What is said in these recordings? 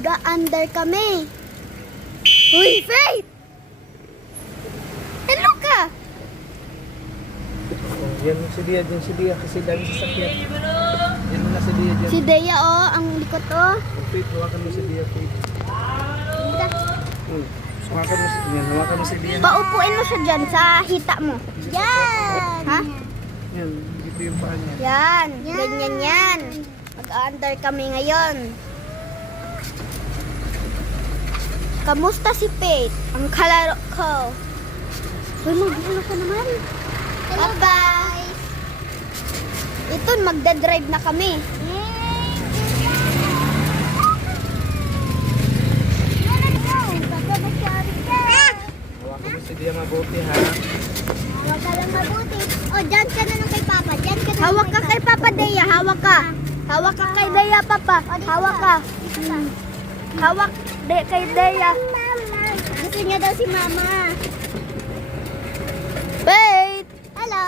Mag-a-under kami. Uy, Faith! Hello ka! Oh, yan si Dia, dyan si Dia kasi dahil sa sakyan. Yan na si Dia dyan. Si Dea, oh, ang likot, oh. Faith, hawakan mo si Dia, Faith. Hawakan mo si Dia, hawakan mo si Dia. Paupuin mo siya dyan sa hita mo. Yan. Ha? Yan, dito yung paa niya. Yan, ganyan yan. Mag-under kami ngayon. Kamusta si Faith? Ang kalaro ko. Uy, mag-ano ka naman. Bye-bye. Ito, magdadrive na kami. Hawakan mo si Dia mabuti, ha? Huwag ka lang mabuti. O, dyan ka na lang kay Papa. Dyan ka na Hawak ka kay Papa Dea, hawak ka. Hawak ka kay Dea, Papa. Hawak ka. Hawak kay Dea. Gusto niya daw si Mama. Faith! Hello.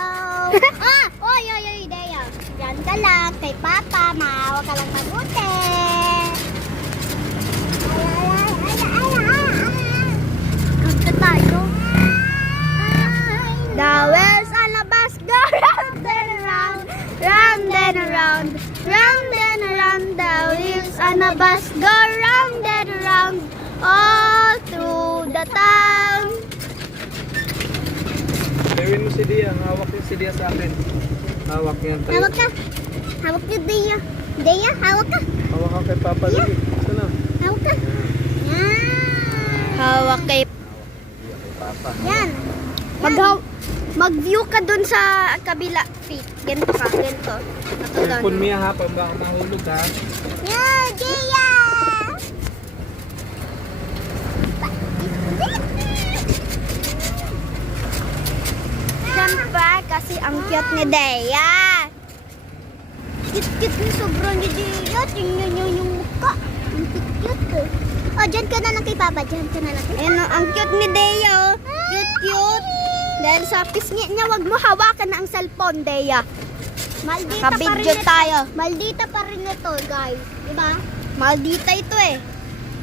Oy, Dea. Dyan ka lang kay Papa. Mahawak ka lang mabuti. Punta tayo. The wheels on the bus go round and around, round and around, round and around. The wheels on the bus go round and around, all through the town. Gawin mo si Dia, hawak yung si Dia sa akin. Hawak yan tayo. Hawak ka. Hawak ka, Dea. Dea, hawak ka. Hawak ka kay Papa lagi. Sana. Hawak ka. Yan. Hawak kay Papa. Yan. mag-view ka dun sa kabila, Faith. Ganito ka, ganito. Cellphone Mia ha, pang baka mahulog ha. Yan, Dea. Siyempre, kasi ang cute ni Dea. Cute-cute na sobrang ni Dea. Tingnan niyo yung mukha. Ang cute-cute eh. O, dyan ka na lang kay Papa. Dyan ka na lang kay Papa. Ayan, ang cute ni Dea, oh. Cute. Dahil sa pisngi niya, wag mo hawakan na ang cellphone, Dea. Maldita pa rin Kabidyo ito. tayo. Maldita pa rin ito, guys. Diba? Maldita ito eh.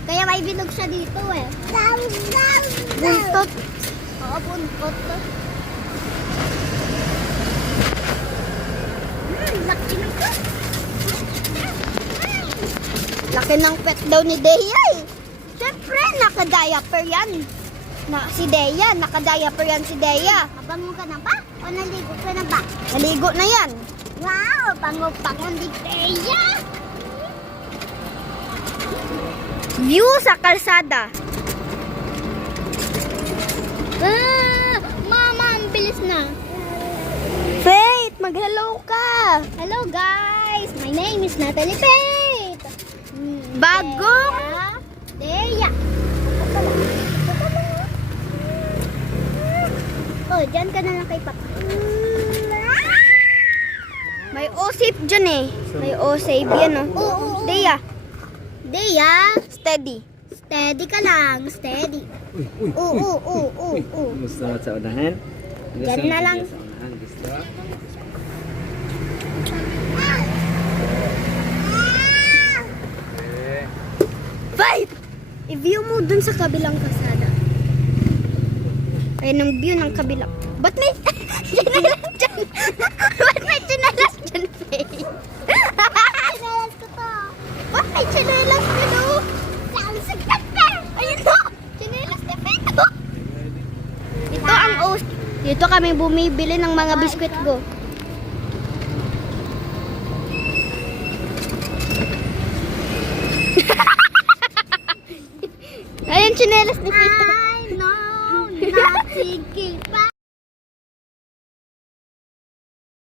Kaya may bilog siya dito eh. Buntot. Oo, buntot to. Laki ng ko. Laki ng pet daw ni Dea eh. Siyempre, naka-diaper yan. Si Dea, naka-diaper yan si Dea. Mabango ka na ba? O naligo ka na ba? Naligo na yan. Wow! Bango-bango ni Dea! View sa kalsada. Mama, ang bilis na. Faith, mag-hello ka. Hello guys! My name is Natalie Faith! Bagong Dea! Oh, dyan ka na lang kay Papa. may osip dyan eh. May osip yan oh. Oo. Dea, Dea! steady. Steady ka lang, steady. Uy. Oo. Gusto mo sa unahan? Diyan na lang. Sa unahan, gusto? Eh. Faith! I-view mo dun sa kabilang kalsada. Ayun ang view ng kabilang. Ba't may chinalas dyan? Ba't may chinalas dyan, Faith? Sinalas ko to. Ba't may chinalas dyan, oh? Saan sa kape? Ayun na! Chinalas ni Faith, oh! Ito ang os. Dito kami bumibili ng mga biskwit go. Ayun, chinelas ni Faith. I know nothing can